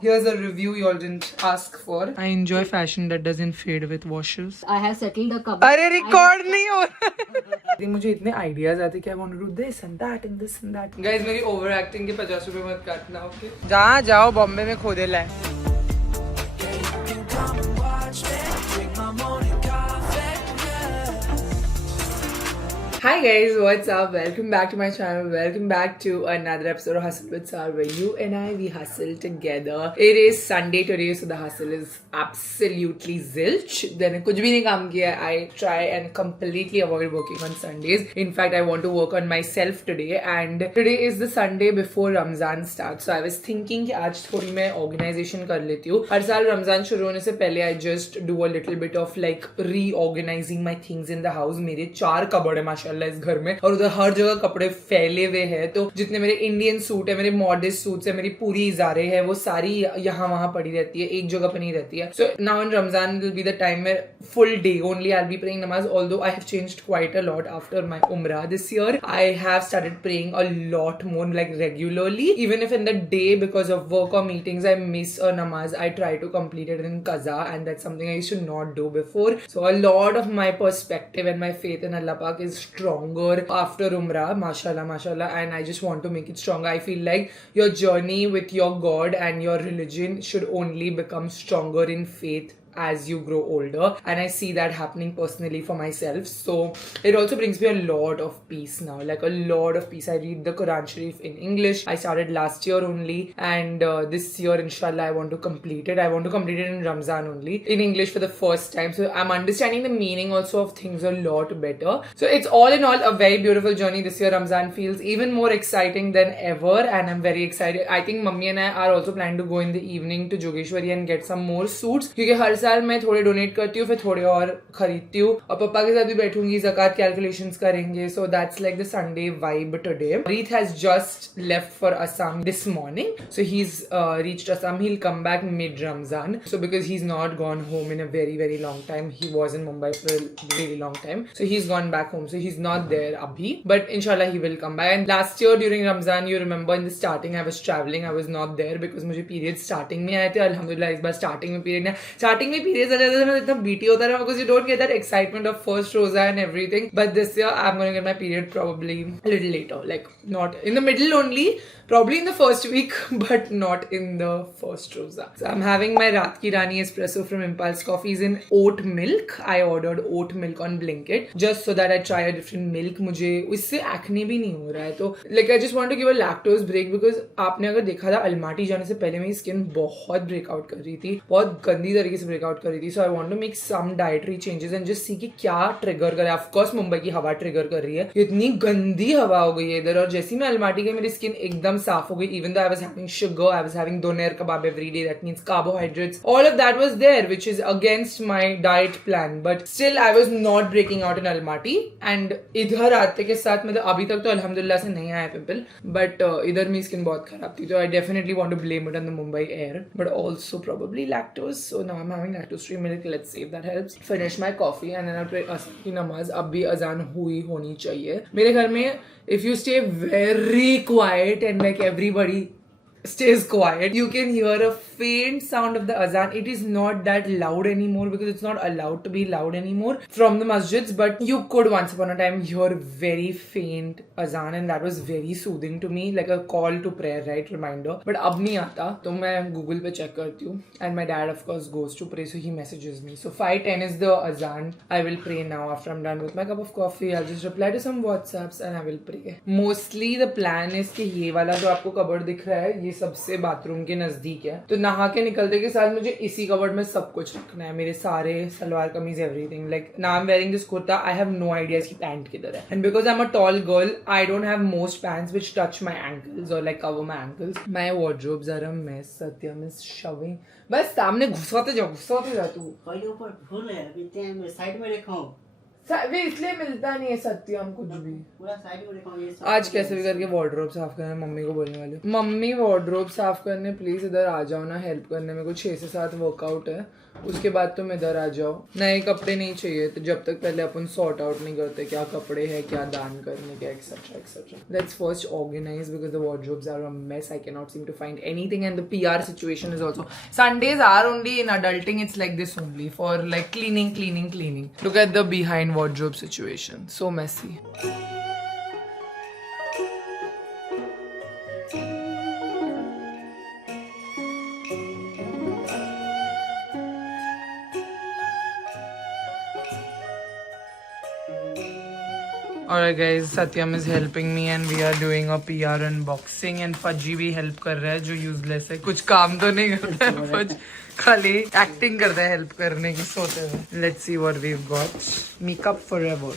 Here's a review you all didn't ask for. I enjoy fashion that doesn't fade with washes. I have settled the cupboard. अरे record नहीं हो रहा मुझे इतने ideas आते कि I want to do this and that guys मेरी over acting के 50 रुपए मत काटना ओके जहाँ जाओ बॉम्बे में खोदे लाए Hi guys, what's up? Welcome back to my channel. Welcome back to another episode of Hustle with Sar, where you and I, we hustle together. It is Sunday today, so the hustle is absolutely zilch. Then कुछ भी नहीं काम किया. I try and completely avoid working on Sundays. In fact, I want to work on myself today. And today is the Sunday before Ramzan starts. So I was thinking कि आज थोड़ी मैं organization कर लेती हूँ. हर साल रमजान शुरू होने से पहले I just do a little bit of like reorganizing my things in the house. मेरे 4 कबर्ड है माशाल्लाह इस घर में और उधर हर जगह कपड़े फैले हुए हैं. तो जितने मेरे इंडियन सूट है, मेरे मॉडर्न सूट्स है, मेरी पूरी इजारे है, वो सारी यहाँ वहां पड़ी रहती है, एक जगह पर नहीं रहती है. So now in Ramzan will be the time where full day only I'll be praying namaz, although I have changed quite a lot after my umrah this year. I have started praying a lot more, like regularly, even if in the day because of work or meetings I miss a namaz, I try to complete it in qaza, and that's something I used to not do before. So a lot of my perspective and my faith in Allah Pak is stronger after umrah, mashallah, and I just want to make it stronger. I feel like your journey with your God and your religion should only become stronger in faith as you grow older, and I see that happening personally for myself. So it also brings me a lot of peace now, like a lot of peace. I read the Quran Sharif in English. I started last year only, and this year inshallah I want to complete it. I want to complete it in Ramzan only in English for the first time, so I'm understanding the meaning also of things a lot better. So it's all in all a very beautiful journey this year. Ramzan feels even more exciting than ever, and I'm very excited. I think mummy and I are also planning to go in the evening to Jogeshwari and get some more suits, क्योंकि हर साल मैं थोड़े donate करती हूँ, फिर थोड़े और खरीदती हूँ, और पापा के साथ भी बैठूंगी, ज़कात कैलकुलेशंस करेंगे. So that's like the Sunday vibe today. Reeth has just left for Assam this morning, so he's reached Assam. He'll come back mid Ramzan, so because he's not gone home in a very long time. He was in Mumbai for a really long time, so he's gone back home, so he's not there abhi, but inshallah he will come back. And last year during Ramzan, you remember in the starting I was traveling, I was not there because मुझे periods starting में आए थे. अल्हम्दुलिल्लाह इस बार starting में periods आ जाते थे, मैं इतना बीटी होता रहा because you don't get that excitement of first roza and everything. But this year I'm going to get my period probably a little later, like not in the middle only, probably in the first week, but not in the first roza. So I'm having my Raat Ki Rani espresso from Impulse Coffees in oat milk. I ordered oat milk on Blinkit just so that I try a different milk. मुझे इससे acne भी नहीं हो रहा है, तो like I just want to give a lactose break because आपने अगर देखा था अलमाटी जाने से पहले मेरी स्किन बहुत ब्रेकआउट कर रही थी, बहुत गंदी तरीके से ब्रेकआउट कर रही थी. So I want to make some dietary changes and just see कि क्या ट्रिगर करे. ऑफ कोर्स मुंबई की हवा ट्रिगर कर रही है, इतनी गंदी हवा हो गई है इधर, और जैसे मैं अलमाटी गई मेरी स्किन एकदम साफ हो गई. Even though I was having sugar, I was having doner kebab every day, that means carbohydrates, all of that was there which is against my diet plan, but still I was not breaking out in Almaty. And इधर आते के साथ मतलब अभी तक तो अल्हम्दुलिल्लाह से नहीं आया पिंपल, बट इधर मेरी स्किन बहुत खराब थी, तो I definitely want to blame it on the Mumbai air, but also probably lactose. So now I am having lactose free milk. Let's see if that helps. Finish my coffee and then I pray असर की नमाज. अब भी अजान हुई होनी चाहिए मेरे घर में. If you stay very quite and like everybody stays quiet, you can hear a faint sound of the azan. It is not that loud anymore because it's not allowed to be loud anymore from the masjids, but you could once upon a time hear very faint azan, and that was very soothing to me, like a call to prayer, right, reminder. But अब नहीं आता, तो मैं Google पे check करती हूँ, and my dad of course goes to pray, so he messages me. So 5:10 is the azan. I will pray now after I'm done with my cup of coffee. I'll just reply to some WhatsApps and I will pray. Mostly the plan is कि ये वाला जो आपको cupboard दिख रहा है ये सबसे बाथरूम के नजदीक है, तो नहा के निकलते के साथ मुझे इसी कबर्ड में सब कुछ रखना है, मेरे सारे salwar kameez everything. Like now I am wearing this kurta, I have no idea इसकी पैंट किधर है, and because I am a tall girl I don't have most pants which touch my ankles और like cover my ankles. My wardrobe जरा mess, Satyam is shaving. बस सामने घुसाते जा तू. पहले ऊपर फूल है, अभी त्यहाँ साइड में रखो. वे इसलिए मिलता नहीं है सत्यम कुछ भी। पूरा साइड में देखो ये सब आज कैसे भी करके वार्डरोब साफ करना है, मम्मी को बोलने वाली हूँ। मम्मी वार्डरोब साफ करने प्लीज इधर आ जाओ ना, हेल्प करने में। कुछ 6 से 7 वर्कआउट है, उसके बाद तुम इधर आ जाओ। नए कपड़े नहीं चाहिए तो जब तक पहले अपन सॉर्ट आउट नहीं करते क्या कपड़े हैं, क्या दान करने के, etcetera etcetera. Let's first organise because the wardrobes are a mess. I cannot seem to find anything and the PR situation is also. Sundays are only in adulting, it's like this only for like cleaning. Look at the behind wardrobe situation. So messy. Alright guys, Satyam is helping me and we are doing a PR unboxing and Fudgy भी help कर रहा है जो useless है, कुछ काम तो नहीं करता है फज, खाली एक्टिंग करता है हेल्प करने की सोते हुए। Let's see what we've got. Makeup forever.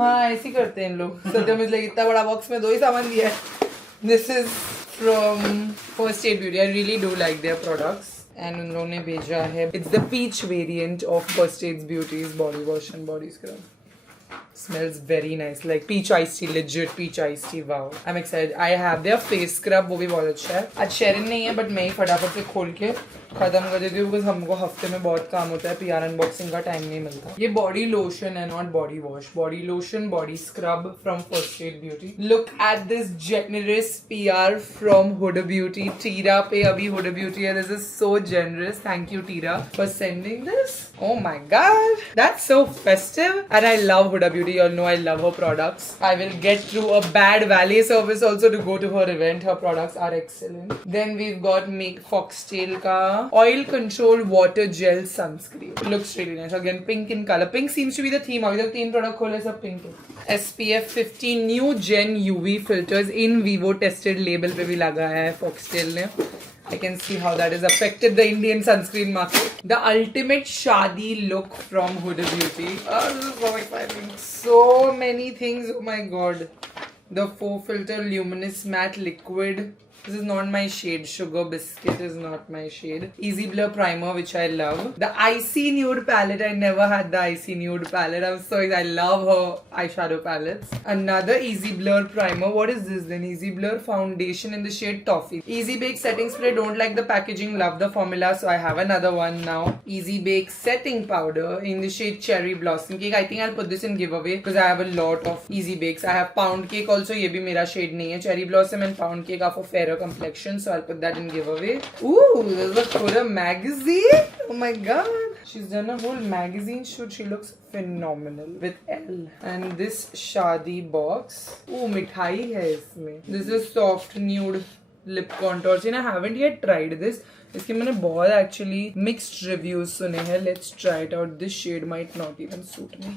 हाँ ऐसे करते हैं इन लोग। सत्यम इसलिए इतना बड़ा बॉक्स में 2 ही सामान दिया है। This is from First Aid Beauty. I really do like their products. And उन लोगों ने भेजा है, it's the peach variant of First Aid Beauty's body wash and body scrub. Smells very nice, like peach iced tea, legit peach iced tea. Wow, I'm excited. I have their face scrub, वो भी बहुत अच्छा है। आज शेरिन नहीं है but मैं ही फटाफट से खोल के खत्म कर देती हूँ, बिकॉज हमको हफ्ते में बहुत काम होता है, PR अनबॉक्सिंग का टाइम नहीं मिलता। ये बॉडी लोशन है, not body wash. Body lotion, body scrub from first aid beauty. Look at this generous PR from Huda Beauty. Tira पे अभी हुडा ब्यूटी है, this is so generous. Thank you Tira for sending this. Oh my god, that's so festive. And I love Huda Beauty, you all know I love her products. I will get through a bad valet service also to go to her event. Her products are excellent. Then we've got Make Foxtail ka oil control water gel sunscreen. Looks really nice. Again, pink in color. Pink seems to be the theme. अभी तक 3 product खोले सब pink है। SPF 50 new gen UV filters in vivo tested label पे भी लगा है Foxtail ने। I can see how that has affected the Indian sunscreen market. The ultimate shadi look from Huda Beauty. Oh, this is so exciting. So many things. Oh my god. The 4 filter luminous matte liquid. This is not my shade. Sugar Biscuit is not my shade. Easy Blur Primer, which I love. The Icy Nude palette. I never had the Icy Nude palette. I'm so excited. I love her eyeshadow palettes. Another Easy Blur Primer. What is this then? Easy Blur Foundation in the shade Toffee. Easy Bake Setting Spray. Don't like the packaging. Love the formula. So I have another one now. Easy Bake Setting Powder in the shade Cherry Blossom Cake. I think I'll put this in giveaway because I have a lot of Easy Bakes. I have Pound Cake also. ये भी मेरा shade नहीं है. Cherry Blossom and Pound Cake are for fairer complexion, so I'll put that in giveaway. Ooh, there's a Huda magazine. Oh my god, she's done a whole magazine shoot. She looks phenomenal with Elle. And this shadi box. Ooh, mithai hai isme. This is soft nude lip contours and I haven't yet tried this. इसके मैंने बहुत actually mixed reviews सुने हैं. Let's try it out. This shade might not even suit me.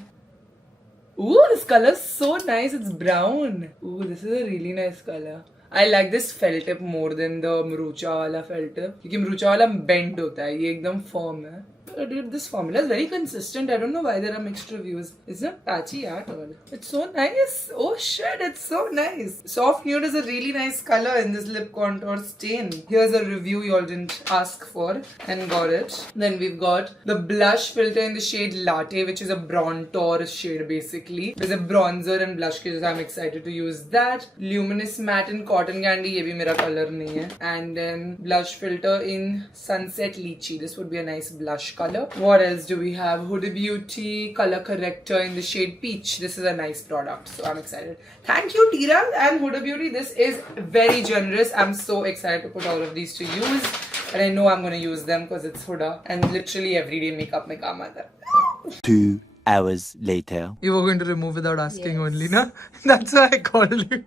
Ooh, this color is so nice. It's brown. Ooh, this is a really nice color. I like this felt tip more than the Marucha वाला felt tip क्योंकि Marucha वाला bend होता है, ये एकदम firm है। Dude, this formula is very consistent. I don't know why there are mixed reviews. It's not patchy at all. It's so nice. Oh shit, it's so nice. Soft nude is a really nice color in this lip contour stain. Here's a review you all didn't ask for and got it. Then we've got the blush filter in the shade Latte, which is a bronzer shade basically. There's a bronzer and blush kit, so I'm excited to use that. Luminous matte in cotton candy, ये भी मेरा color नहीं है. And then blush filter in Sunset Lychee. This would be a nice blush color. What else do we have? Huda Beauty color corrector in the shade Peach. This is a nice product, so I'm excited. Thank you, Tira and Huda Beauty. This is very generous. I'm so excited to put all of these to use, and I know I'm going to use them because it's Huda, and literally everyday makeup mein kaam aata hai. 2 hours later. You were going to remove without asking only, na? That's why I called you.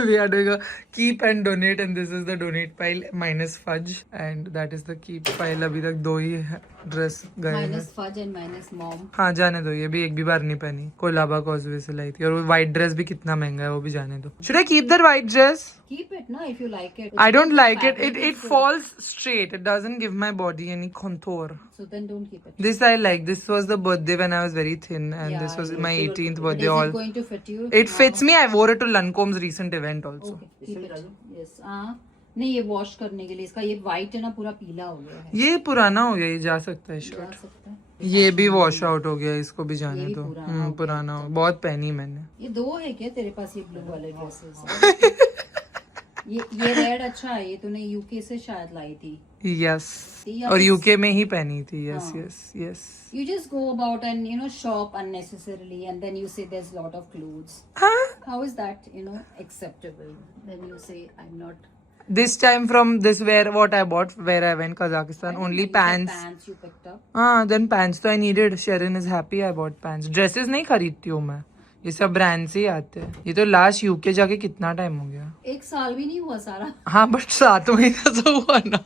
We are doing a keep and donate, and this is the donate pile minus fudge, and that is the keep pile. अभी तक 2 ही dress गए हैं. Minus फज and minus mom. हाँ जाने दो, ये भी एक भी बार नहीं पहनी। कोलाबा कॉजवे से लाई थी और वो व्हाइट ड्रेस भी कितना महंगा है, वो भी जाने दो। Should I keep that white dress? Keep it na if you like it. I don't like it. It falls straight. It doesn't give my body any contour. So then don't keep it. This I like. This was the birthday when I was very thin, and this was my 18th birthday. Is All it going to fit you? it fits me. I wore it to Lancome's recent event also. Okay, keep it. Yes. नहीं, ये wash करने के लिए इसका ये white है ना, पूरा पीला हो गया है। ये पुराना हो गया, ये जा सकता है जा शर्ट। सकता है। ये भी वॉश आउट हो गया, इसको भी जाने भी दो। पुराना हो गया। पुराना हो, बहुत पहनी मैंने। ये 2 है क्या तेरे पास, ये ब्लू वाले ड्रेसेस? ये रेड अच्छा है, ये तूने यूके से शायद लाई थी। यस, या और फिर- यूके में ही पहनी थी। यस हाँ। Yes yes. You just go about and shop unnecessarily, and then you say there's a lot of clothes. How is that acceptable? Then you say I'm not. This time from this where what I bought where I went Kazakhstan, only pants. Pants you picked up. हाँ, then pants तो I needed. Sharon is happy I bought pants. Dresses नहीं खरीदती हूँ मैं, ये सब brand से ही आते हैं। ये तो लास्ट यूके जाके कितना टाइम हो गया? 1 साल भी नहीं हुआ सारा। हाँ, बट 7 महीना तो हुआ ना।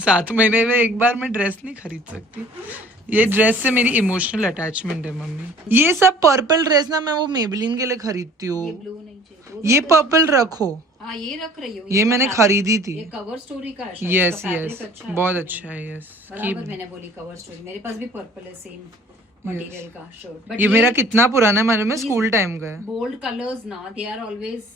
7 महीने में एक बार मैं ड्रेस नहीं खरीद सकती। ये ड्रेस से मेरी इमोशनल अटैचमेंट है मम्मी। ये सब पर्पल ड्रेस ना मैं वो मेबलिन के लिए खरीदती ये हूँ। ब्लू नहीं चाहिए। ये पर्पल रखो। हाँ, ये रख रही हूँ। ये मैंने खरीदी थी। ये कवर स्टोरी का है शायद, यस इसका fabric यस, अच्छा है। बहुत अच्छा है। यस, बराबर मैंने बोली कवर स्टोरी। मेरे पास भी पर्पल है, सेम मटेरियल का शर्ट। बट ये मेरा कितना पुराना है मालूम है? स्कूल टाइम का है। bold colors ना, they are always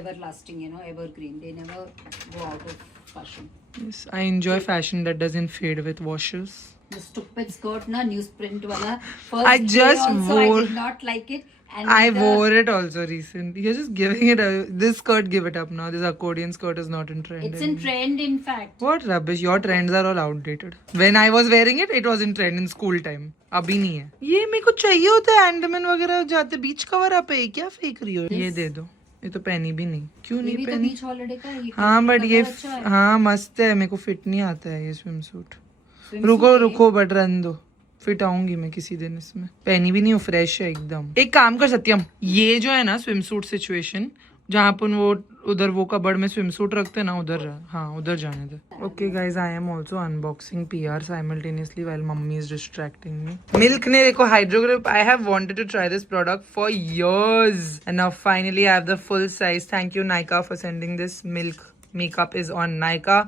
everlasting, evergreen. They never go out of fashion. Yes, I enjoy fashion that doesn't fade with washes. The stupid skirt na, newsprint wala. First I just day also wore- I did not like it. And I the- wore it also recently. You're just giving it away. This skirt, give it up now. This accordion skirt is not in trend. It's in anymore. trend, in fact. What rubbish! Your trends are all outdated. When I was wearing it, it was in trend in school time. अभी नहीं है। ये मेरे को चाहिए होता है अंडमान वगैरह जाते बीच कवर आप है, क्या फेंक रही हो? ये दे दो। ये तो पहनी भी नहीं। क्यों ये नहीं भी तो पहनी? बीच हॉलिडे का है। ये हाँ बट ये अच्छा है। हाँ मस्त है, मेरे को फिट नहीं आता है ये स्विम सूट। Swimsuit रुको है। रुको बट रन दो, फिट आऊंगी मैं किसी दिन इसमें। पहनी भी नहीं हूँ, फ्रेश है एकदम। एक काम कर सत्यम, ये जो है ना स्विम सूट सिचुएशन, जहाँ अपन वो उधर वो कबर्ड में स्विम सूट रखते हैं ना, उधर हाँ उधर जाने दे। Okay guys, I am also unboxing PR simultaneously while mummy is distracting me. Milk ने देखो hydro grip, I have wanted to try this product for years and now finally I have the full size. Thank you Nykaa for sending this. Milk makeup is on Nykaa,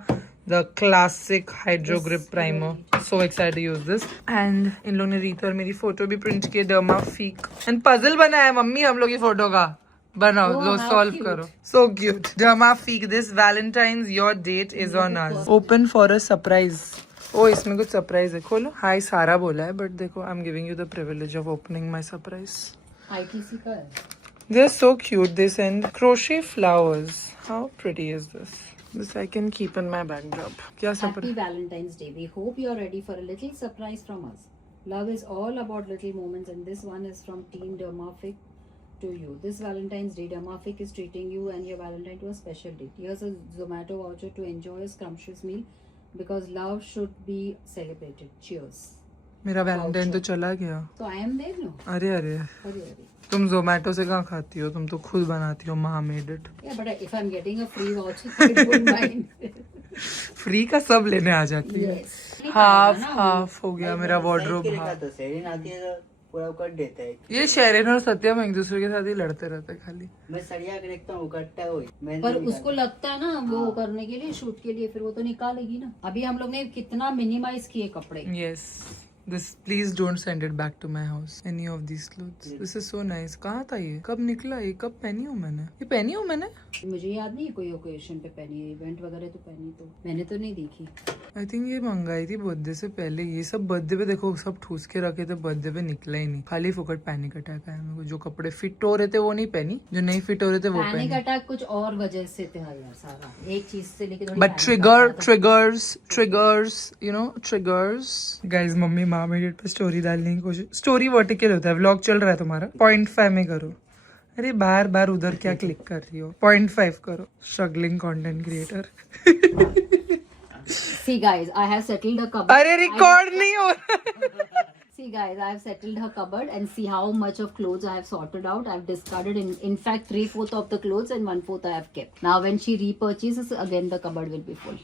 the classic hydro grip primer. So excited to use this. And इन लोगों ने रीत और मेरी photo भी print की, derma Feke and puzzle बनाया mummy हम लोग की फोटो का। बनाओ, Oh, low how solve cute. करो। So cute. Derma Feke, this Valentine's your date is on us. Open for a surprise. ओ इसमें कुछ सरप्राइज है, खोलो। हाय सारा बोला है, बट देखो I am giving you the privilege of opening my surprise. ITC का है। They're so cute. They send crochet flowers. How pretty is this? This I can keep in my backdrop. क्या Happy surprise? Valentine's Day. We hope you're ready for a little surprise from us. Love is all about little moments, and this one is from Team Dermafic to you. This Valentine's Day, Dermafic is treating you and your Valentine to a special date. Here's a Zomato voucher to enjoy a scrumptious meal because love should be celebrated. Cheers. मेरा Valentine तो चला गया। So I am there now. अरे अरे, Hurry. तुम जोमेटो से कहाँ खाती हो? तुम तो खुद बनाती हो, माँ made it. Yeah, but if I'm getting a free voucher, I don't mind. Free का सब लेने आ जाती है। Yes. हाफ हो गया मेरा वार्डरोब। तो शेरिन आती है तो पूरा कर देता है। ये शेरिन और सत्यम एक दूसरे के साथ ही लड़ते रहते खाली। मैं सरिया के देखता हूँ कट्टा हुई। पर उसको लगता है ना वो करने के लिए, शूट के लिए, फिर वो तो निकालेगी ना। अभी हम लोग ने कितना मिनिमाइज किए कपड़े। Yes. This please don't send it back to my house. Any of these clothes. This is so nice. कहाँ था ये? कब निकला ये? कब पहनी हूँ मैंने? ये पहनी हूँ मैंने? मुझे याद नहीं है कोई ओकेशन पे पहनी है, इवेंट वगैरह तो पहनी, तो मैंने तो नहीं देखी। आई थिंक ये मंगाई थी बर्थडे से पहले। ये सब बर्थडे पे देखो सब ठूस के रखे थे, बर्थडे पे निकला ही नहीं। खाली फुकट पैनिक अटैक आया मेरे को। जो कपड़े फिट हो रहे थे वो नहीं पहनी, जो नहीं फिट हो रहे थे वो पैनिक पहनी। अटैक कुछ और वजह से था यार, सारा एक चीज से लेके थोड़ी बट triggers गाइस। मम्मी माँ मेरे पे स्टोरी डालने की कोशिश, स्टोरी वर्टिकल होता है, व्लॉग चल रहा है तुम्हारा 0.5 में करो। अरे बार बार उधर क्या क्लिक कर रही हो? 0.5 करो। Struggling content creator. See guys, I have settled the cupboard. अरे रिकॉर्ड नहीं हो रहा। See guys, I have settled her cupboard and see how much of clothes I have sorted out. I have discarded in fact 3/4 of the clothes and 1/4 I have kept. Now when she repurchases again the cupboard will be full.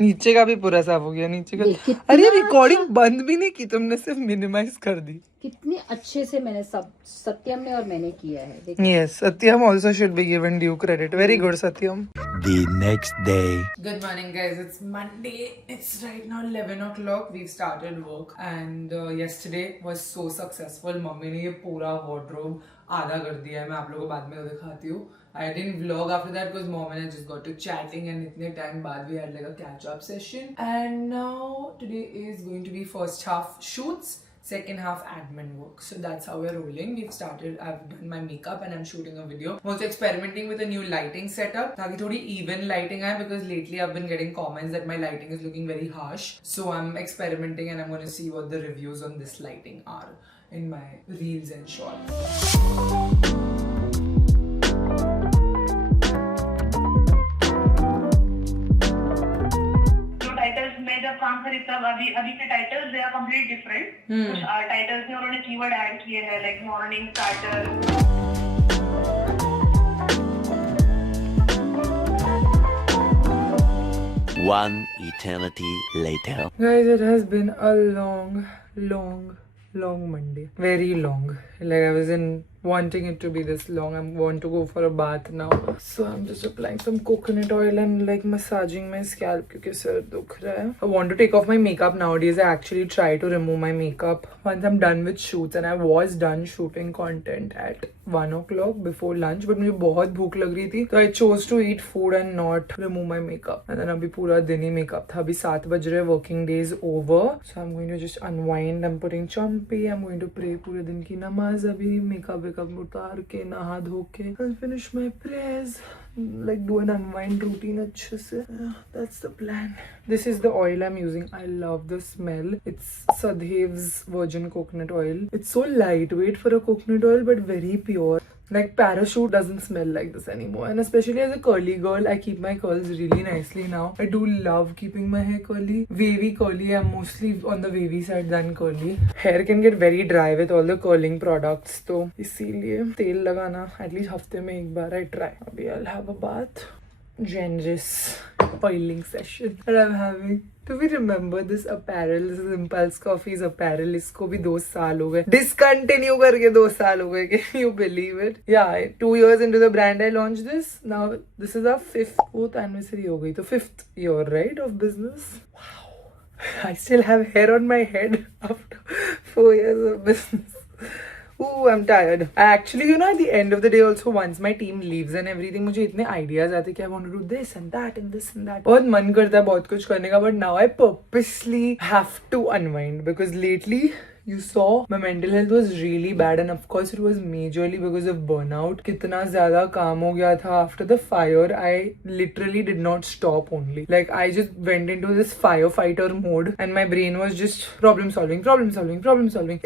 नीचे का भी पूरा साफ हो गया, नीचे का। कितना अरे रिकॉर्डिंग बंद भी नहीं की तुमने, सिर्फ मिनिमाइज कर दी। कितने अच्छे से मैंने सब, सत्यम ने और मैंने किया है। देख Yes, Satyam also should be given due credit. Very good, Satyam. The next day. Good morning, guys. It's Monday. It's right now 11 o'clock. We've started work and yesterday was so successful. Mummy ने ये पूरा wardrobe आधा कर दिया है। मैं आप लोगों को बाद में दिखाती हूँ। I didn't vlog after that because mom and I just got to chatting and itne time baad we had like a catch up session. And now today is going to be first half shoots, second half admin work. So that's how we're rolling. We've started, I've done my makeup and I'm shooting a video. I'm also experimenting with a new lighting setup. ताकि थोड़ी even lighting आए because lately I've been getting comments that my lighting is looking very harsh. So I'm experimenting and I'm going to see what the reviews on this lighting are in my reels and shorts. Titles में जब काम करी तब अभी अभी के titles they are complete different. Titles में उन्होंने कीवर्ड ऐड किए हैं like morning starter. One eternity later. Guys, it has been a long Monday. Very long. Like I wasn't wanting it to be this long. I want to go for a bath now. So I'm just applying some coconut oil and like massaging my scalp क्योंकि sir दुख रहा है. I want to take off my makeup nowadays. I actually try to remove my makeup once I'm done with shoots, and I was done shooting content at 1 o'clock before lunch. But मुझे बहुत भूख लग रही थी, so I chose to eat food and not remove my makeup. And then अभी पूरा दिन ही makeup था. अभी 7 बज रहे, working day is over. So I'm going to just unwind. I'm putting champi. I'm going to pray पूरे दिन की नमाज. अभी makeup उतार के नहा धो के I'll finish my prayers, like do an unwind routine अच्छे से. That's the plan. This is the oil I'm using. I love the smell. It's Sadhev's virgin coconut oil. It's so lightweight for a coconut oil but very pure. Like Parachute doesn't smell like this anymore. And especially as a curly girl, I keep my curls really nicely now. I do love keeping my hair curly. Wavy curly. I'm mostly on the wavy side than curly. Hair can get very dry with all the curling products. तो इसीलिए तेल लगाना at least हफ्ते में एक बार I try. अभी I'll have a bath. Generous oiling session that I'm having. Do we remember this apparel? This is Impulse Coffee's apparel. इसको भी 2 साल हो गए. Discontinue करके 2 साल हो गए. Can you believe it? Yeah, 2 years into the brand I launched this. Now this is our 4th anniversary हो गई. तो 5th year, right, of business. Wow. I still have hair on my head after 4 years of business. Ooh, I'm tired. Actually, you know, at the end of the day also, once my team leaves and everything, मुझे इतने ideas आते कि I want to do this and that and this and that. बहुत मन करता है बहुत कुछ करने का, but now I purposely have to unwind because lately you saw my mental health was really bad, and of course it was majorly because of burnout. कितना ज़्यादा काम हो गया था after the fire. I literally did not stop only. Like I just went into this firefighter mode and my brain was just problem solving.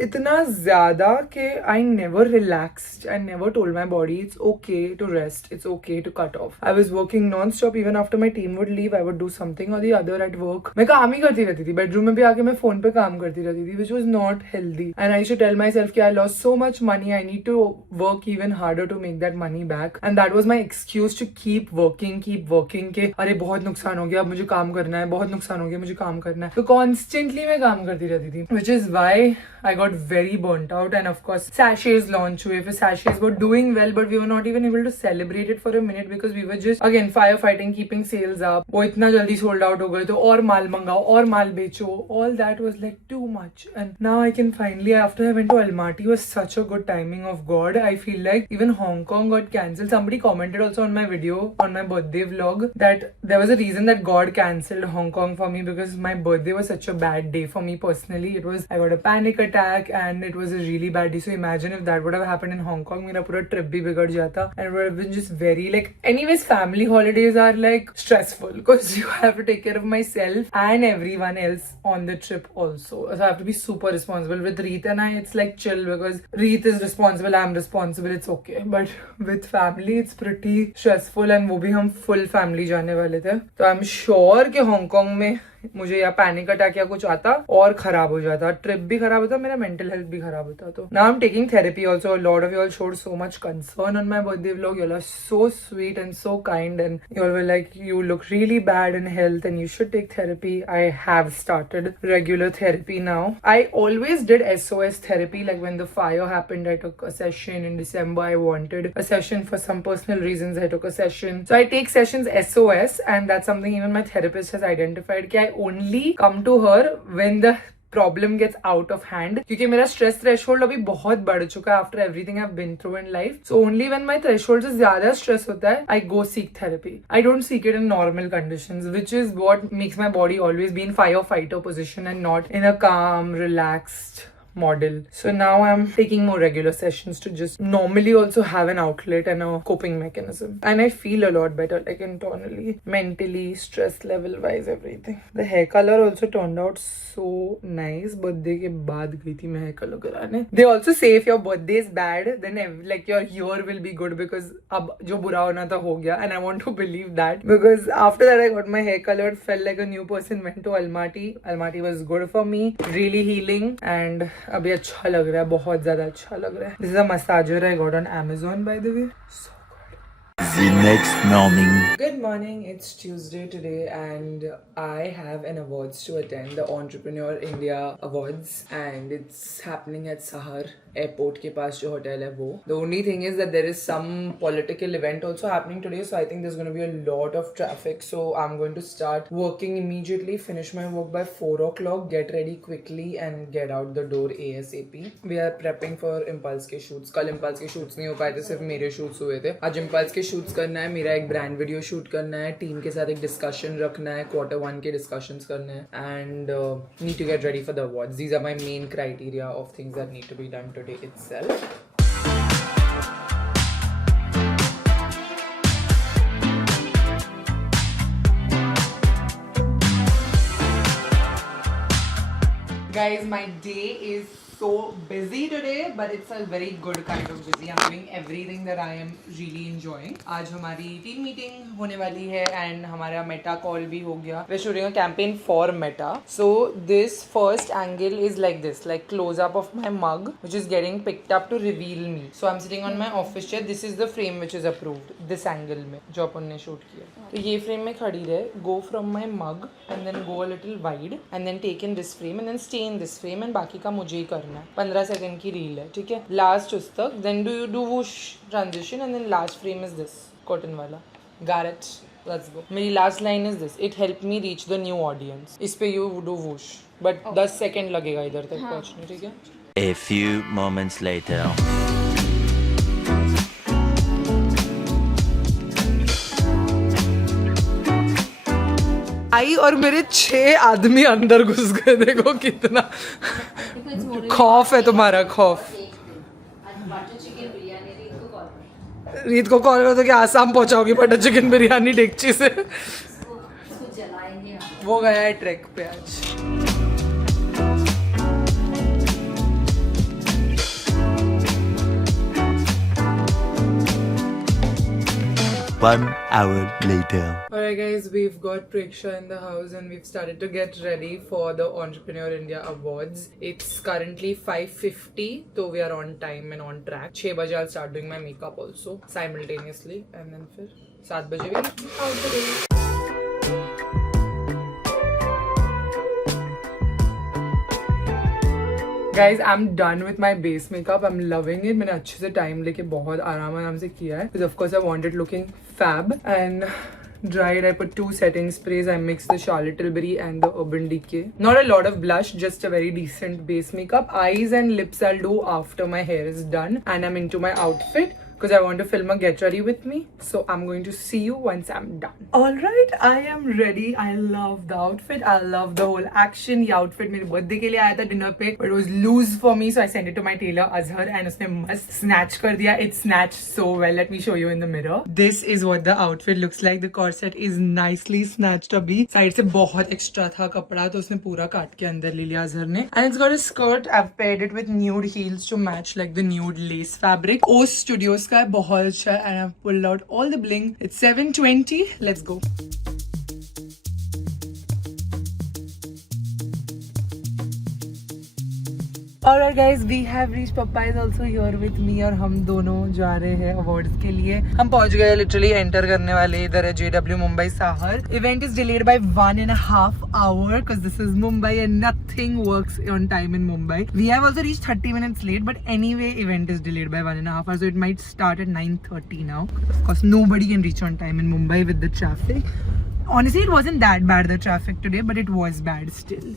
इतना ज़्यादा कि I never relaxed. I never told my body it's okay to rest. It's okay to cut off. I was working non-stop. Even after my team would leave, I would do something or the other at work. मैं काम ही करती रहती थी. Bedroom में भी आके मैं phone पे काम करती रहती थी, which was not healthy. And I used to tell myself कि I lost so much money. I need to work even harder to make that money back. And that was my excuse to keep working. कि अरे बहुत नुकसान हो गया, अब मुझे काम करना है. बहुत नुकसान हो गया, मुझे काम करना है. तो constantly मैं काम करती रहती थी, which is why I got very burnt out. And of course sachets launch हुए. फिर sachets were doing well, but we were not even able to celebrate it for a minute because we were just again firefighting, keeping sales up. वो इतना जल्दी sold out हो गए तो और माल मंगाओ और माल बेचो. All that was like too much. And now I can finally, after I went to Almaty, was such a good timing of God. I feel like even Hong Kong got cancelled. Somebody commented also on my video, on my birthday vlog, that there was a reason that God cancelled Hong Kong for me because my birthday was such a bad day for me personally. It was, I got a panic attack and it was a really bad day. So imagine if that would have happened in Hong Kong, मेरा पूरा trip भी बिगड़ जाता, and it would have been just very like, anyways family holidays are like stressful because you have to take care of myself and everyone else on the trip also. So I have to be super responsible. With Reet and I, it's like chill because Reet is responsible, I'm responsible, it's okay. But with family, it's pretty stressful, and वो भी हम full family जाने वाले थे. तो I'm sure कि Hong Kong में मुझे या पैनिक अटैक या कुछ आता और खराब हो जाता, ट्रिप भी खराब होता, मेरा मेंटल हेल्थ भी खराब होता. तो now I'm taking therapy also. A lot of you all showed so much concern on my birthday vlog. You all are so sweet and so kind, and you all were like, you look really bad in health and you should take therapy. I have started regular therapy now. I always did SOS therapy. Like when the fire happened, I took a session. In December, I wanted a session for some personal reasons. I took a session. So I take sessions SOS, and that's something even my therapist has identified. I only come to her when the problem gets out of hand, क्योंकि मेरा stress threshold अभी बहुत बढ़ चुका है after everything I have been through in life. So only when my threshold से ज्यादा stress होता है I go seek therapy. I don't seek it in normal conditions, which is what makes my body always be in fight और fighter position and not in a calm, relaxed model. So now I'm taking more regular sessions to just normally also have an outlet and a coping mechanism. And I feel a lot better, like internally, mentally, stress level wise, everything. The hair color also turned out so nice. Birthday ke baad gayi thi main hair color karane. They also say if your birthday is bad, then like your year will be good, because ab jo bura hona tha ho gaya, and I want to believe that, because after that I got my hair colored, felt like a new person. Went to Almaty. Almaty was good for me, really healing, and अभी अच्छा लग रहा है, बहुत ज्यादा अच्छा लग रहा है. This is a massager I got on Amazon, by the way. So The next morning. good morning, it's Tuesday today and I have an awards to attend, the Entrepreneur India Awards, and it's happening at Sahar airport के पास जो hotel है वो. The only thing is that there is some political event also happening today, so I think there's going to be a lot of traffic, so I'm going to start working immediately, finish my work by 4 o'clock, get ready quickly and get out the door ASAP. We are prepping for Impulse के shoots. कल Impulse के shoots नहीं हो पाए थे, सिर्फ मेरे shoots हुए थे. आज Impulse के shoots करना है, मेरा एक ब्रांड वीडियो शूट करना है, टीम के साथ एक डिस्कशन रखना है, Q1 के डिस्कशंस करने हैं, and need to get ready for the awards. These are my main criteria of things that need to be done today itself. Guys, my day is so busy today, but it's a very good kind of busy. I'm doing everything that I am really enjoying. आज हमारी team meeting होने वाली है and हमारा Meta call भी हो गया. We're shooting a campaign for Meta. So this first angle is like this, like close up of my mug, which is getting picked up to reveal me. So I'm sitting on my office chair. This is the frame which is approved. This angle में जो अपन ने shoot किया. तो ये frame में खड़ी रहे, go from my mug and then go a little wide and then take in this frame and then stay in this frame, and बाकी का मुझे ही करना है. 15 सेकंड की रील है, ठीक है. लास्ट उस तक, then do you do whoosh transition and then last frame is this cotton वाला. Got it? Let's go. मेरी last line is this. It helped me reach the new audience. इस पे you do whoosh, but 10 second लगेगा इधर तक पहुंचने, ठीक है. A few moments later. आई और मेरे 6 आदमी अंदर घुस गए. देखो कितना खौफ है तुम्हारा, खौफ. रीत को कॉल करो तो क्या आसाम पहुंचाओगी बटर चिकन बिरयानी डेगची से. वो गया है ट्रैक पे आज. 1 hour later. Alright guys, we've got Preksha in the house and we've started to get ready for the Entrepreneur India Awards. It's currently 5:50, so we are on time and on track. 6 baje I'll start doing my makeup also simultaneously, and then फिर 7 baje we'll be out the day. Guys, I'm done with my base makeup. I'm loving it. मैंने अच्छे से time लेके बहुत आराम से किया है. Because of course I wanted looking fab and dried. I put 2 setting sprays. I mixed the Charlotte Tilbury and the Urban Decay. Not a lot of blush, just a very decent base makeup. Eyes and lips I'll do after my hair is done and I'm into my outfit, because I want to film a get ready with me. So I'm going to see you once I'm done. Alright, I am ready. I love the outfit. I love the whole action. ये outfit मेरे birthday के लिए आया था dinner पे, but it was loose for me, so I sent it to my tailor Azhar and उसने मस्त snatch कर दिया. It snatched so well. Let me show you in the mirror. This is what the outfit looks like. The corset is nicely snatched अभी. Side से बहुत extra था कपड़ा, तो उसने पूरा काट के अंदर ले लिया Azhar ने. And it's got a skirt. I've paired it with nude heels to match like the nude lace fabric. O's Studios का है, बहुत अच्छा है, and I've pulled out all the bling. It's 7:20. Let's go. Alright guys, we have reached. Papa is also here with me और हम दोनों जा रहे हैं अवार्ड्स के लिए. हम पहुंच गए, लिटरली एंटर करने वाले. इधर है JW Mumbai Sahar. Event is delayed by 1.5 hours because this is Mumbai and nothing works on time in Mumbai. We have also reached 30 minutes late, but anyway event is delayed by 1.5 hours, so it might start at 9:30 now. Of course nobody can reach on time in Mumbai with the traffic. Honestly, it wasn't that bad, the traffic today, but it was bad still.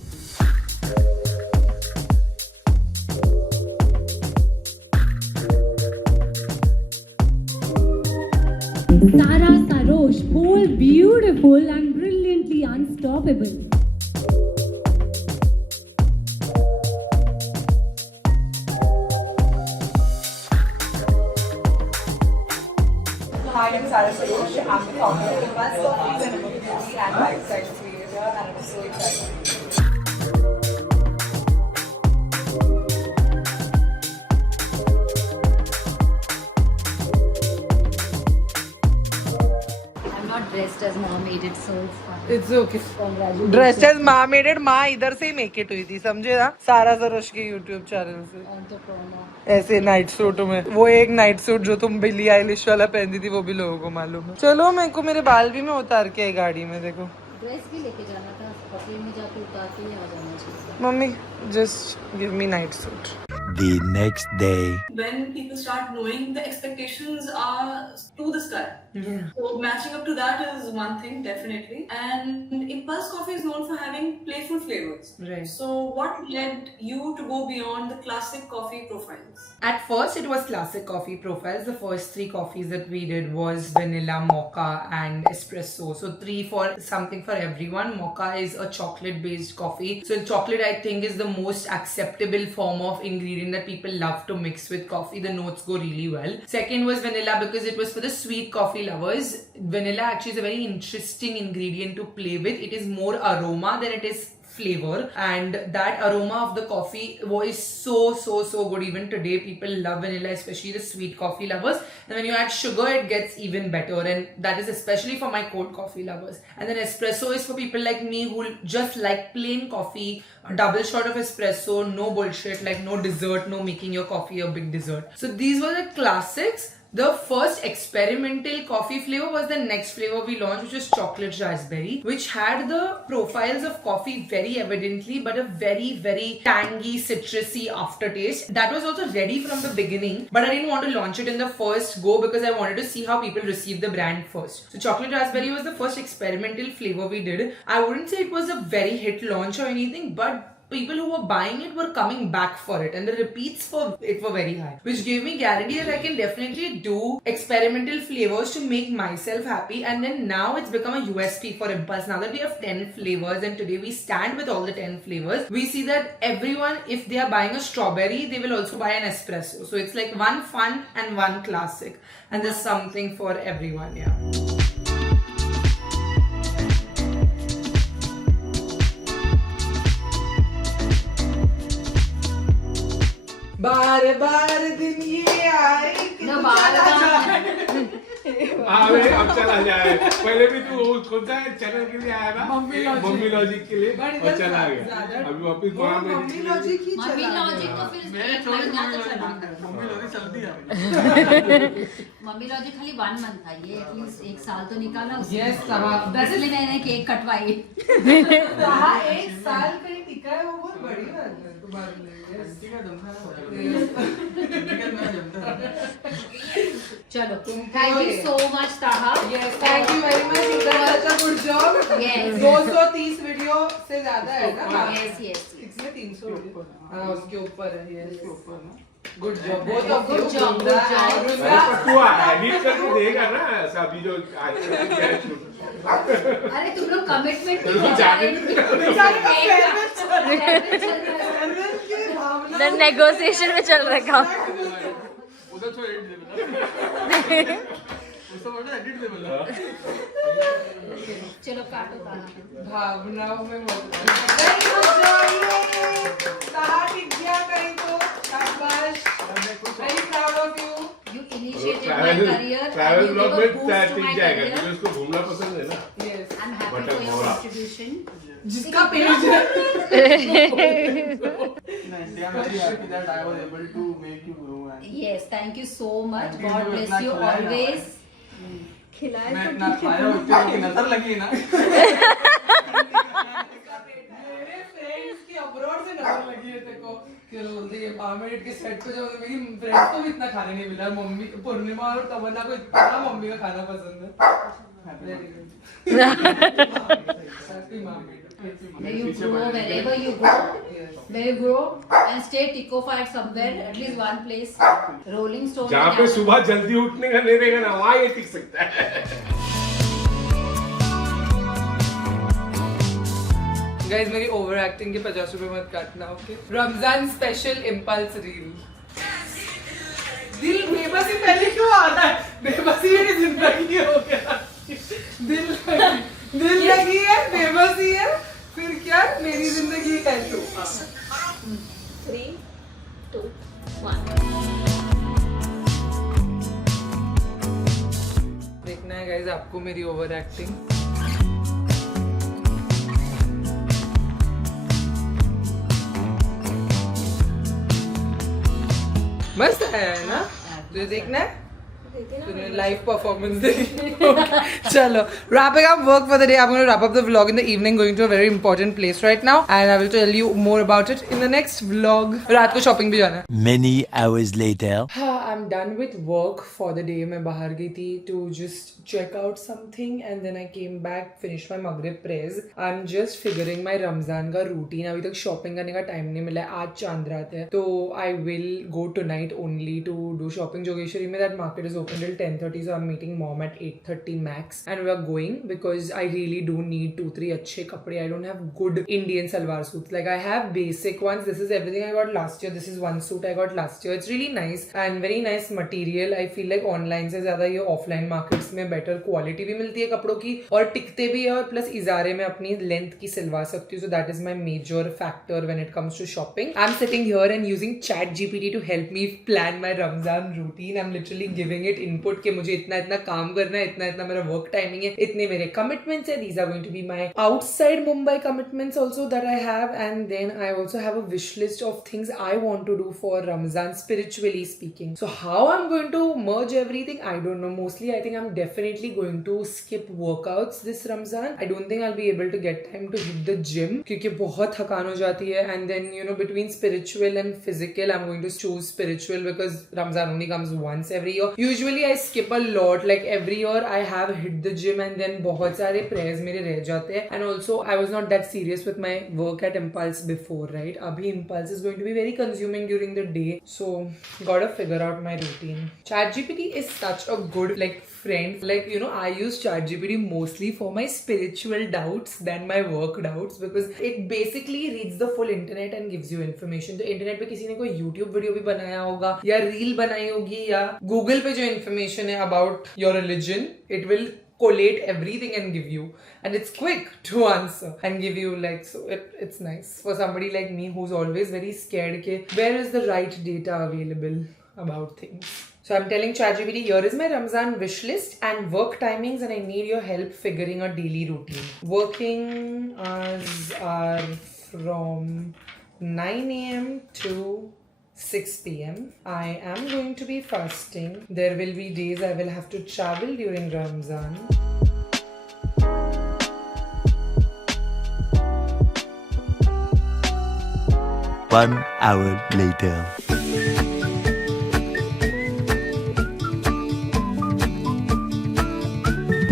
Sara Sarosh, bold, beautiful, and brilliantly unstoppable. Hi, I'm Sara Sarosh. I'm the founder of Impulse Coffees and Beauty and Lifestyle Creator, and I'm so excited. I'm not dressed as mom made it, so it's fine. It's okay. Congratulations. Dressed as माँ made it, माँ इधर से ही make it हुई थी, समझे ना, सारा सरोश के यूट्यूब चैनल से। On the promo. ऐसे नाइट सूट में, वो एक नाइट सूट जो तुम बिली आइलिश वाला पहनती थी वो भी लोगों को मालूम है। चलो मेरे को मेरे बाल भी मैं उतार के आई गाड़ी में, देखो ड्रेस भी लेके जाना था, कपड़े में जाके उतार के ही आ जाना चाहिए। Mummy just give me night suit. The next day. When people start knowing the expectations are to the sky. So matching up to that is one thing, definitely. And Impulse Coffee is known for having playful flavors. Right. So what led you to go beyond the classic coffee profiles? At first it was classic coffee profiles. The first 3 coffees that we did was vanilla, mocha and espresso. So 3 for something for everyone. Mocha is a chocolate based coffee. So chocolate I think is the most acceptable form of ingredient that people love to mix with coffee. The notes go really well. Second was vanilla because it was for the sweet coffee lovers. Vanilla actually is a very interesting ingredient to play with. It is more aroma than it is flavor, and that aroma of the coffee was so good. Even today people love vanilla, especially the sweet coffee lovers, and when you add sugar it gets even better, and that is especially for my cold coffee lovers. And then espresso is for people like me who just like plain coffee, a double shot of espresso, no bullshit, like no dessert, no making your coffee a big dessert. So these were the classics. The first experimental coffee flavor was the next flavor we launched, which was chocolate raspberry, which had the profiles of coffee very evidently, but a very tangy, citrusy aftertaste. That was also ready from the beginning, but I didn't want to launch it in the first go because I wanted to see how people receive the brand first. So chocolate raspberry was the first experimental flavor we did. I wouldn't say it was a very hit launch or anything, but people who were buying it were coming back for it, and the repeats for it were very high, which gave me guarantee that I can definitely do experimental flavors to make myself happy. And then now it's become a USP for Impulse. Now that we have 10 flavors and today we stand with all the 10 flavors, we see that everyone, if they are buying a strawberry, they will also buy an espresso. So it's like one fun and one classic, and there's something for everyone. Yeah. बार बार दिन ये आए कि No, तू बार चला बार जाए। अबे अब चला जाए। पहले भी तू कौन सा चैनल के लिए आया था? मम्मी लॉजिक के लिए, और चला गया। अभी वापस वो वहाँ मम्मी लॉजिक ही मम्मी चला लॉजिक गया। तो फिर एक महीना तो चला। मम्मी लॉजिक चलती है। मम्मी लॉजिक खाली 1 मंथ था, ये एटलीस्ट 1 साल तो निकाला उसने। Yes, साहब, that is- इसलिए मैंने केक कटवाई। कहा 1 साल कहीं टिका है, वो बहुत बड़ी बात है तुम्हारे लिए। चलो, थैंक यू सो मच ताहा। Yes, thank you very much. You done such a good job. Yes. 230 video से ज्यादा है ना? Yes, yes. इसमें 300 वीडियो। हाँ, उसके ऊपर है। Yes. Good job. Both of Good you. job, good job. अरे पर तू एडिट करके देगा ना अभी जो आज क्या शूट। अरे तुम लोग कमिटमेंट तुम लोग जाने नहीं The negotiation में चल रहा है काम। उधर तो एडिट दे बेटा। उसको बोलना एडिट दे बेटा। चलो काटो ताहा। भावनाओं में Very good job. कहाँ टिक गया कहीं तो, शाबाश। Very proud of you. You initiated my career and you blog gave a में boost to टिक my जाएगा career. क्योंकि उसको घूमना पसंद है ना। Yes. I'm happy Butter for your Mora. contribution. जिसका पेज है। Yes, thank you so much. God bless you always. खिलाए मैं इतना खाया उसके की नजर लगी ना। मेरे फ्रेंड्स की अब्रॉड से नजर लगी है तेरे को कि बोलते ये पार्मेड के सेट पे जब मेरी फ्रेंड्स को भी इतना खाने नहीं मिला। मम्मी पूर्णिमा और तमन्ना को इतना मम्मी का खाना पसंद है। May you grow wherever you go. May you grow and stay tickified somewhere, at least one place. Rolling Stone. जहाँ पे सुबह जल्दी उठने का नहीं रहेगा ना, वहाँ ये टिक सकता है. गाइस मेरी ओवर एक्टिंग के 50 रुपए मत काटना, okay? Ramzan special impulse reel. दिल बेबसी पहले क्यों आता है? बेबसी मेरी जिंदगी हो गया. दिल लगी है, बेबसी है, फिर क्या मेरी जिंदगी है तू. 3, 2, 1. देखना है गाइस आपको मेरी ओवर एक्टिंग. मस्त है ना? तुझे देखना है? तूने लाइव परफॉर्मेंस देखी. चलो, wrapping up work for the day. I'm going to wrap up the vlog in the evening, going to a very important place right now, and I will tell you more about it in the next vlog. रात को shopping भी जाना है. Many hours later. I'm done with work for the day. मैं बाहर गई थी to just check out something, and then I came back, finished my Maghrib prayers. I'm just figuring my Ramzan का routine. अभी तक shopping करने का time नहीं मिला है. आज चांद रात है, तो I will go tonight only to do shopping. Jogeshwari में that market is open till 10:30, so I'm meeting mom at 8:30 max, and we are going because I really do need 2-3 अच्छे कपड़े. I don't have good Indian salwar suits. Like I have basic ones. This is everything I got last year. This is one suit I got last year. It's really nice and very nice material. I feel like online से ज़्यादा ये offline markets में better quality भी मिलती है कपड़ों की, और टिकते भी है, और प्लस इजारे में अपनी length की सिलवा सकती हूँ. So that is my major factor when it comes to shopping. I'm sitting here and using ChatGPT to help me plan my Ramzan routine. I'm literally giving it input कि मुझे इतना इतना काम करना है, इतना इतना मेरा work timing है, इतने मेरे commitments है. These are going to be my outside Mumbai commitments also that I have, and then I also have a wish list of things I want to do for Ramzan, spiritually speaking. So how I'm going to merge everything, I don't know. Mostly I think I'm definitely going to skip workouts this Ramzan. I don't think I'll be able to get time to hit the gym क्योंकि बहुत थकान हो जाती है. And then between spiritual and physical, I'm going to choose spiritual because Ramzan only comes once every year. Usually I skip a lot. Like every year I have hit the gym and then बहुत सारे prayers मेरे रह जाते हैं. And also I was not that serious with my work at Impulse before, right? अभी Impulse is going to be very consuming during the day, so gotta figure out my routine. ChatGPT is such a good friend. I use ChatGPT mostly for my spiritual doubts than my work doubts because it basically reads the full internet and gives you information. तो internet पे किसी ने कोई YouTube video भी बनाया होगा या reel बनाई होगी या Google पे जो information है about your religion, it will collate everything and give you, and it's quick to answer and give you so it's nice for somebody like me who's always very scared ke where is the right data available about things. So I'm telling ChatGPT, here is my Ramzan wish list and work timings, and I need your help figuring a daily routine. Working hours are from 9 a.m. to 6 p.m. I am going to be fasting. There will be days I will have to travel during Ramzan. One hour later.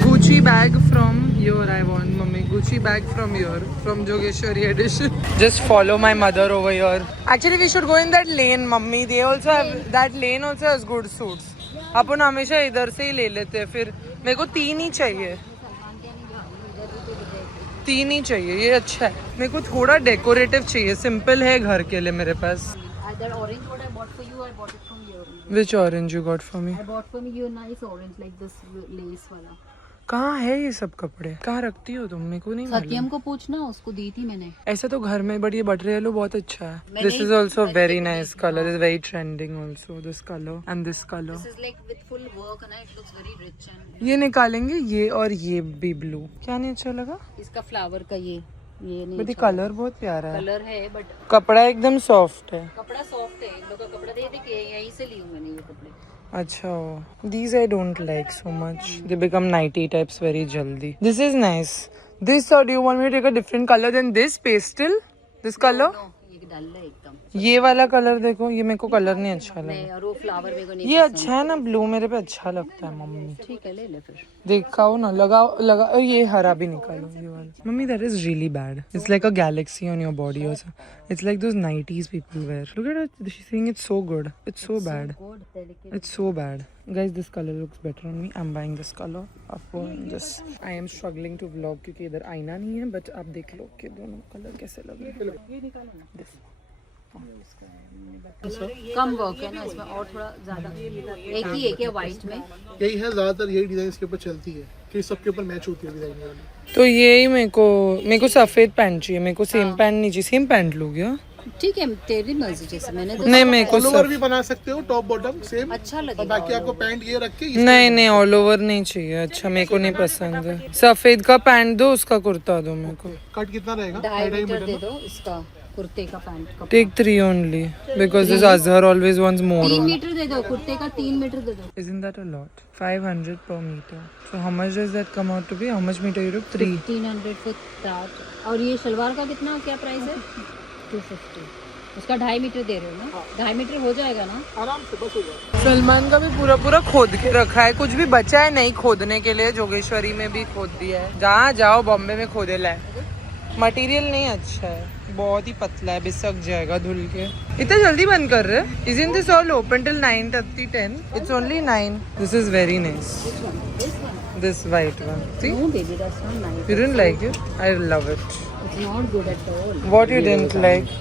Gucci bag from here I want, mummy. Gucci bag from here, from Jogeshwari edition. Just follow my mother over here. Actually we should go in that lane, mummy. They also have, that lane also has good suits. अपन हमेशा इधर से ही ले लेते हैं. फिर मेरे को 3 ही चाहिए. 3 ही चाहिए. ये अच्छा है. मेरे को थोड़ा डेकोरेटिव चाहिए. सिंपल है घर के लिए मेरे पास. That orange what I bought for you, I bought it from your. Which orange you got for me? I bought for you a nice orange like this lace wala. कहाँ है ये सब कपड़े? कहाँ रखती हो तुम? मेरे को नहीं मालूम. सत्यम को पूछना, उसको दी थी मैंने. ऐसा तो घर में बड़ी बटरी येलो बहुत अच्छा है. This is also very nice color. This is very trending also. This color and this color. This is like with full work and it looks very rich and. ये निकालेंगे ये और ये भी ब्लू. क्या नहीं अच्छा लगा? इसका फ्लावर का ये नहीं. बट कलर बहुत प्यारा है. कलर है बट कपड़ा एकदम सॉफ्ट है. कपड़ा सॉफ्ट है. इन लोग का कपड़ा दे के यहीं से ली हूँ मैंने ये कपड़े. अच्छा. These I don't like so much. They become nighty types very jaldi. This is nice. This, or do you want me to take a different color than this pastel? This color? No, ये डल है एकदम। ये वाला colour देखो, ये मेरे को colour नहीं अच्छा लगा। नहीं, और वो फ्लावर मेरे को नहीं ये अच्छा है ना, ब्लू मेरे पे अच्छा लगता है मम्मी। ठीक है, ले ले फिर। दिखाओ ना, लगाओ लगाओ। ये हरा भी निकालो, ये वाला। Mummy that is really bad. It's like a galaxy on your body also. It's like those 90s people wear. Look at it, she is saying it's so good. It's so bad. It's so bad. Guys, this color looks better on me. I'm buying this color. आपको this. I am struggling to vlog क्योंकि इधर आईना नहीं है, but आप देख लो कि दोनों कलर कैसे लग रहे हैं। This. कम वर्क है ना इसमें, और थोड़ा ज्यादा। एक ही है क्या व्हाइट में? यही है ज्यादातर, यही डिजाइन इसके ऊपर चलती है कि सबके ऊपर मैच होती है डिजाइन वाली। तो यही मेरे को सफेद पैंट चाहिए। मेरे को सेम पैंट नहीं चाहिए। सेम पैंट लो क्या? ठीक है, तेरी मर्जी। जैसे मैंने तो नहीं, मेरे को ऑल ओवर भी बना सकते हो, टॉप बॉटम सेम अच्छा लगेगा। और बाकी आपको पैंट ये रख के नहीं ऑल ओवर नहीं चाहिए। अच्छा, मेरे को नहीं पसंद है। सफेद का पैंट दो, उसका कुर्ता दो मेरे को। कट कितना रहेगा? 2.5 मीटर दे दो इसका कुर्ते का पैंट का। Take 3 only because this Azhar always wants more. 3 metre दे दो, कुर्ते का 3 मीटर दे दो। Isn't that a lot? 500 per meter. So how much does that come out to be? How much meter you took? 3. 1500 for that। और ये शलवार का कितना, क्या price है? 250। उसका 2.5 मीटर दे रहे हो ना? 2.5 मीटर हो जाएगा ना आराम से, बस हो जाएगा। सलमान का भी पूरा खोद के रखा है। कुछ भी बचा है नहीं खोदने के लिए। जोगेश्वरी में भी खोद दिया है। जहाँ जाओ बॉम्बे में खोदे लाए। मटेरियल नहीं अच्छा है, बहुत ही पतला है, बिसक जाएगा धुल के। इतना जल्दी बंद कर रहे हैं? Isn't this all open till 9:10? It's only 9. This is very nice. This white one. See? No baby, that's not nice। You didn't like it? I love it. It's not good at all। What you didn't like?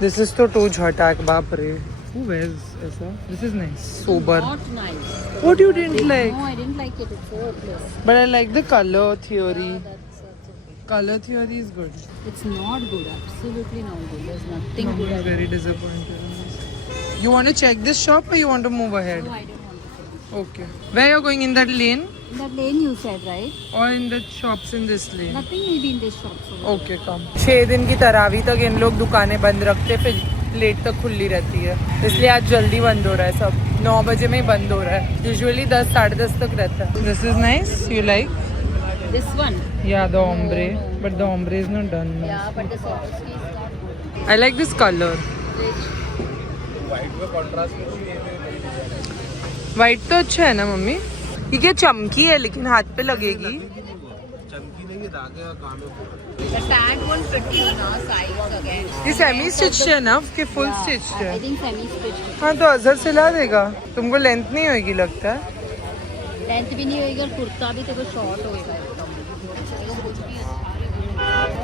This is तो too झटाक, बाप रे। Who wears ऐसा? This is nice. Sober. Not nice। What you didn't like? No, I didn't like it. It's so plus। But I like the color theory. That's okay। Color theory is good. It's not good. Absolutely not good। There's nothing Mummy good is at very disappointed in this. You want to check this shop or you want to move ahead? No, I don't want to check it। Okay. Where you're going, in that lane In that lane you said, right? or in the shops in this lane? Nothing will be in this shop। So Okay, come. 6 दिन की तरावी तक इन लोग दुकानें बंद रखते, फिर late तक खुली रहती है। इसलिए आज जल्दी बंद हो रहा है सब। 9 बजे में ही बंद हो रहा है। यूजुअली 10 साढ़े 10 तक रहता है। This is nice. You like? this one। Yeah, the ombre. But the ombre is not done. Yeah, but the Swarovski is not good। I like this color. White तो अच्छा है ना मम्मी? ये क्या चमकी है लेकिन हाथ पे लगेगी? चमकी नहीं, धागे का काम है। The tag won't fit you ना, size again। ये सेमी स्टिच है ना कि फुल स्टिच है? I think semi stitched। हाँ तो अजहर सिला देगा। तुमको लेंथ नहीं होगी लगता है? लेंथ भी नहीं होएगा और कुर्ता भी तेरे को शॉर्ट होएगा एकदम।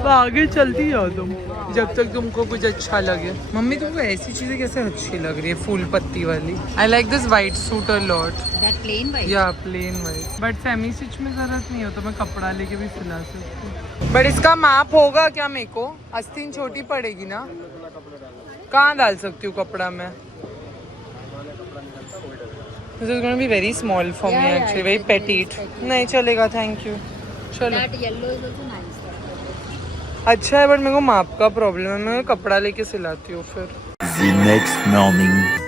तो आगे चलती जाओ तुम जब तक तुमको कुछ अच्छा लगे। मम्मी तुमको ऐसी चीजें कैसे अच्छी लग रही है फूल पत्ती वाली? I like this white suit a lot. That plain white। या plain white, but semi stitch में जरूरत नहीं हो तो मैं कपड़ा लेके भी सिला सकती हूँ। बट इसका माप होगा क्या मेरे को? आस्तीन छोटी पड़ेगी ना? कहाँ डाल सकती हूँ कपड़ा में? This is going to be very small for me actually, very petite। नहीं चलेगा, थैंक यू। चलो That yellow is also nice। अच्छा है, बट मेरे को माप का प्रॉब्लम है। मैं कपड़ा लेके सिलाती हूँ फिर। The next morning.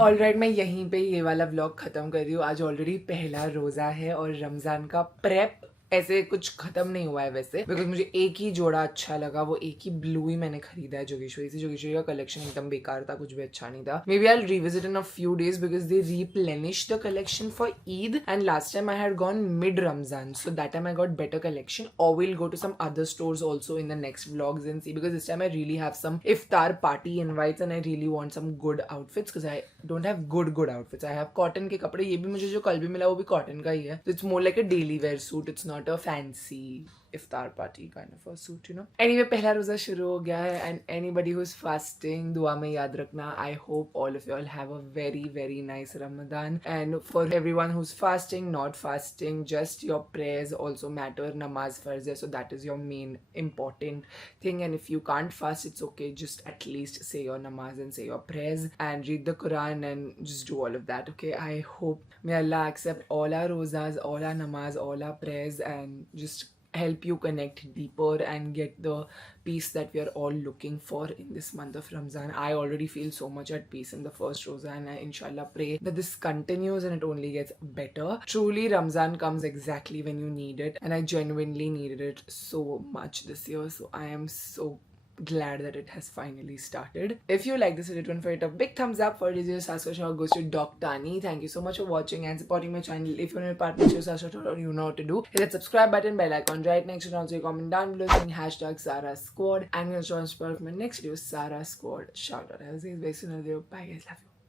ऑलराइट, मैं यहीं पे ये वाला व्लॉग खत्म कर रही हूँ। आज ऑलरेडी पहला रोजा है और रमजान का प्रेप ऐसे कुछ खत्म नहीं हुआ है वैसे, बिकॉज मुझे एक ही जोड़ा अच्छा लगा, वो एक ही ब्लू ही मैंने खरीदा है जोगेश्वरी से। जोगेश्वरी का कलेक्शन एकदम बेकार था, कुछ भी अच्छा नहीं था। Maybe I revisit in a few days because they replenish the collection for Eid and last time I had gone mid Ramzan, so that time I got better collection. और will go to some other stores also in the next vlogs and see, because this time I really have some iftar party invites and I really want some good outfits because I don't have good outfits. I have cotton के कपड़े, ये भी मुझे जो कल भी मिला वो भी कॉटन का ही है। It's more like a daily wear suit, it's not a fancy iftar party kind of a suit, you know. Anyway, पहला रोजा शुरू हो गया है and anybody who's fasting, दुआ में याद रखना। I hope all of you all have a very nice Ramadan, and for everyone who's fasting, not fasting, just your prayers also matter। Namaz farz hai, so that is your main important thing, and if you can't fast, it's okay, just at least say your namaz and say your prayers and read the Quran and just do all of that, okay? I hope may Allah accept all our rozas, all our namaz, all our prayers, and just help you connect deeper and get the peace that we are all looking for in this month of Ramzan. I already feel so much at peace in the first roza, and I inshallah pray that this continues and it only gets better. Truly, Ramzan comes exactly when you need it, and I genuinely needed it so much this year. So I am so glad that it has finally started. If you like this video, don't forget a big thumbs up. For this Saswa shout goes to Doc Tani. Thank you so much for watching and supporting my channel. If you want to be part of the Saswa shout, you know what to do. Hit that subscribe button, bell icon right next to it. Also, comment down below saying hashtag Sara Squad. I'm going to join for my next video, Sara Squad shout out. I will see you guys soon. Bye guys, love you.